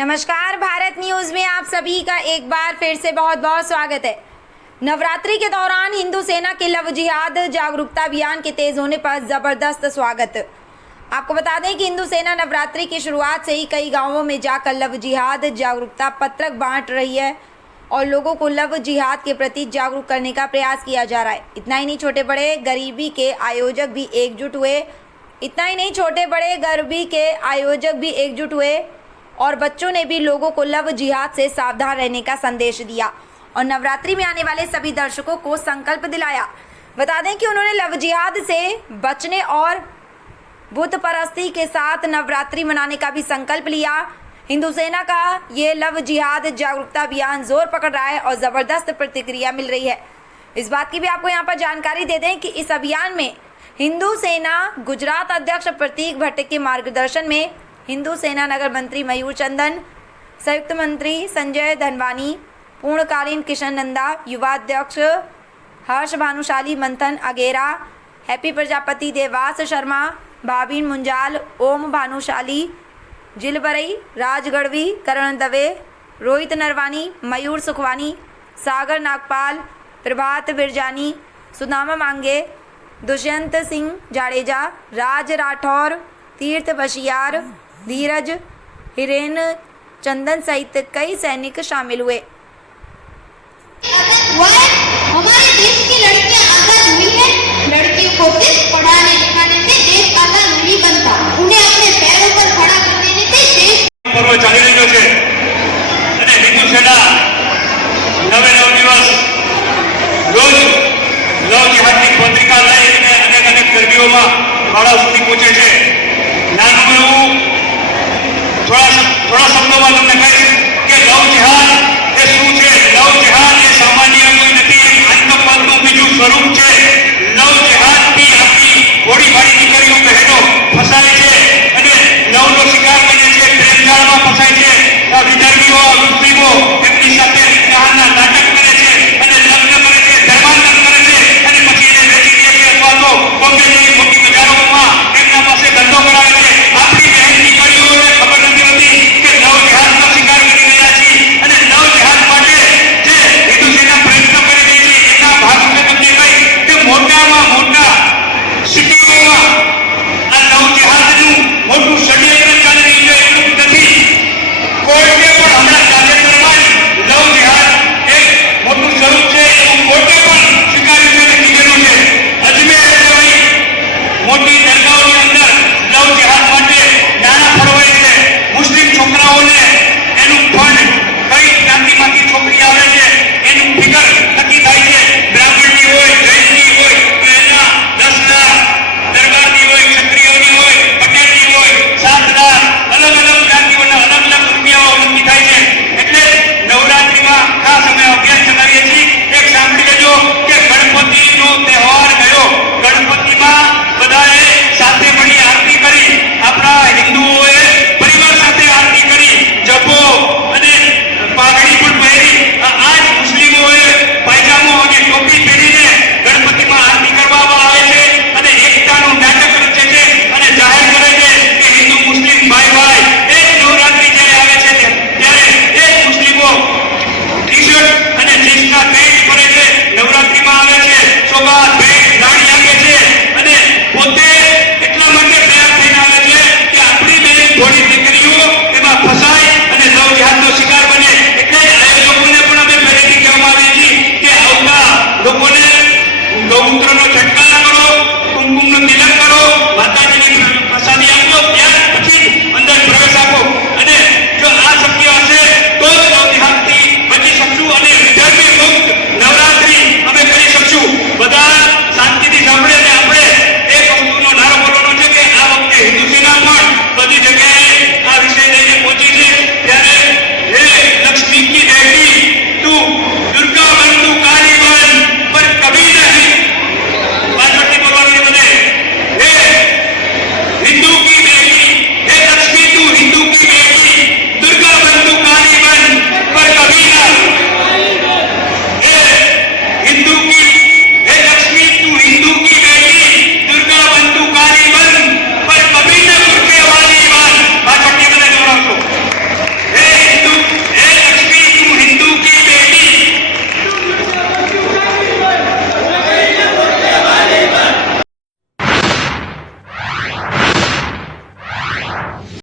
नमस्कार, भारत न्यूज में आप सभी का एक बार फिर से बहुत बहुत स्वागत है। नवरात्रि के दौरान हिंदू सेना के लव जिहाद जागरूकता अभियान के तेज होने पर जबरदस्त स्वागत। आपको बता दें कि हिंदू सेना नवरात्रि की शुरुआत से ही कई गांवों में जाकर लव जिहाद जागरूकता पत्रक बांट रही है और लोगों को लव जिहाद के प्रति जागरूक करने का प्रयास किया जा रहा है। इतना ही नहीं, छोटे बड़े गरीबी के आयोजक भी एकजुट हुए और बच्चों ने भी लोगों को लव जिहाद से सावधान रहने का संदेश दिया और नवरात्रि में आने वाले सभी दर्शकों को संकल्प दिलाया। बता दें कि उन्होंने लव जिहाद से बचने और बुत परस्ती के साथ नवरात्रि मनाने का भी संकल्प लिया। हिंदू सेना का ये लव जिहाद जागरूकता अभियान जोर पकड़ रहा है और ज़बरदस्त प्रतिक्रिया मिल रही है। इस बात की भी आपको यहाँ पर जानकारी दे दें कि इस अभियान में हिंदू सेना गुजरात अध्यक्ष प्रतीक भट्ट के मार्गदर्शन में हिंदू सेना नगर मंत्री मयूर चंदन, संयुक्त मंत्री संजय धनवानी, पूर्णकालीन किशन नंदा, युवा अध्यक्ष हर्ष भानुशाली, मंथन अगेरा, हैप्पी प्रजापति, देवास शर्मा, भावीन मुंजाल, ओम भानुशाली, जिलबरई, राज गढ़वी, करण दवे, रोहित नरवानी, मयूर सुखवानी, सागर नागपाल, प्रभात बिरजानी, सुदामा मांगे, दुष्यंत सिंह जाडेजा, राज राठौर, तीर्थ बशियार, धीरज, हिरेन चंदन सहित कई सैनिक शामिल हुए। हमारे देश की लड़कियां आजाद हुई हैं। लड़कियों को सिर्फ पढ़ाने लिखाने से देश आजाद नहीं बनता, उन्हें अपने पैरों पर खड़ा कर देने से देश पर्व ચાલી રહ્યો છે અને હિન્દુ સેના નવે નવ દિવસ રોજ લવ જિહાદની પત્રિકા લઈને અનેક ગરબીઓમાં માળા સુધી પહોંચે છે।